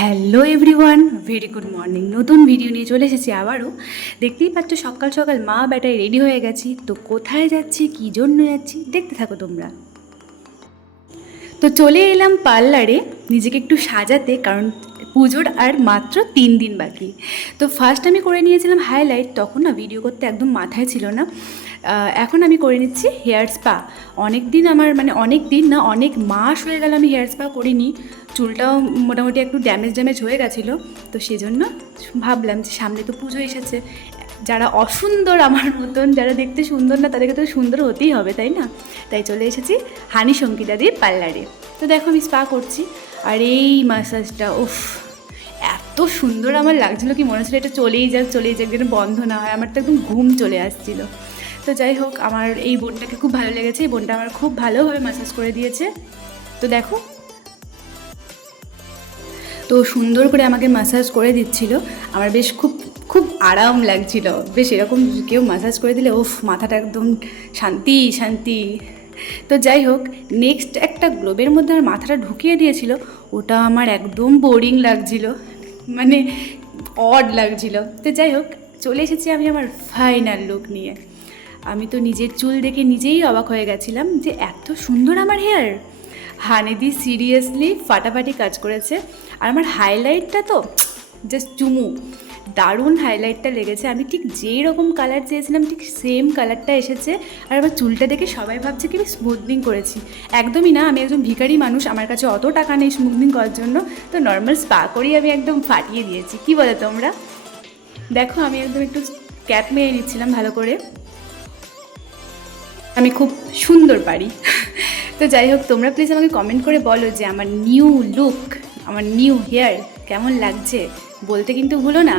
Hello everyone, very good morning. নতুন video নিয়ে চলে এসেছি আবারও। দেখতেই পাচ্ছ সকাল সকাল মা বেটায় রেডি হয়ে গেছি। তো কোথায় যাচ্ছি, কী জন্য যাচ্ছি, দেখতে থাকো তোমরা। তো চলে এলাম পার্লারে নিজেকে একটু সাজাতে, কারণ পুজোর আর মাত্র 3 দিন বাকি। তো ফার্স্ট আমি করে নিয়েছিলাম হাইলাইট, তখন না ভিডিও করতে একদম মাথায় ছিল না। এখন আমি করে নিচ্ছি হেয়ার স্পা। অনেক দিন অনেক দিন না, অনেক মাস হয়ে গেল আমি হেয়ার স্পা করিনি। চুলটাও মোটামুটি একটু ড্যামেজ হয়ে গেছিলো। তো সেজন্য ভাবলাম যে সামনে তো পুজো এসেছে, যারা অসুন্দর আমার মতন, যারা দেখতে সুন্দর না, তাদেরকে তো সুন্দর হতেই হবে, তাই না? তাই চলে এসেছি হানি সঙ্গীতাদির পার্লারে। তো দেখো আমি স্পা করছি, আর এই ম্যাসাজটা উফ এত সুন্দর আমার লাগছিলো, কি মনে হচ্ছিলো এটা চলেই যাক যেন বন্ধ না হয়। আমার তো একদম ঘুম চলে আসছিলো। তো যাই হোক, আমার এই বোনটাকে খুব ভালো লেগেছে। এই বোনটা আমার খুব ভালোভাবে ম্যাসাজ করে দিয়েছে। তো দেখো, তো সুন্দর করে আমাকে ম্যাসাজ করে দিচ্ছিল। আমার বেশ খুব খুব আরাম লাগছিল। বেশ এরকম কেউ ম্যাসাজ করে দিলে উফ, মাথাটা একদম শান্তি শান্তি। তো যাই হোক, নেক্সট একটা গ্লোবের মধ্যে আমার মাথাটা ঢুকিয়ে দিয়েছিল। ওটা আমার একদম বোরিং লাগছিল, মানে অড লাগছিল। তো যাই হোক, চলে এসেছি আমি আমার ফাইনাল লুক নিয়ে। আমি তো নিজের চুল দেখে নিজেই অবাক হয়ে গেছিলাম যে এত সুন্দর আমার হেয়ার। হানিদি সিরিয়াসলি ফাটাফাটি কাজ করেছে। আর আমার হাইলাইটটা তো জাস্ট চুমু, দারুণ হাইলাইটটা লেগেছে। আমি ঠিক যেই রকম কালার চেয়েছিলাম ঠিক সেম কালারটা এসেছে। আর আমার চুলটা দেখে সবাই ভাবছে কি আমি স্মুথনিং করেছি। একদমই না, আমি একজন ভিখারি মানুষ, আমার কাছে অত টাকা নেই স্মুথনিং করার জন্য। তো নর্মাল স্পা করেই আমি একদম ফাটিয়ে দিয়েছি। কি বলো তোমরা? দেখো আমি একদম একটু ক্যাপ মেরে নিচ্ছিলাম ভালো করে। আমি খুব সুন্দর পারি। তো যাই হোক, তোমরা প্লিজ আমাকে কমেন্ট করে বলো যে আমার নিউ লুক, আমার নিউ হেয়ার কেমন লাগছে, বলতে কিন্তু ভুলো না।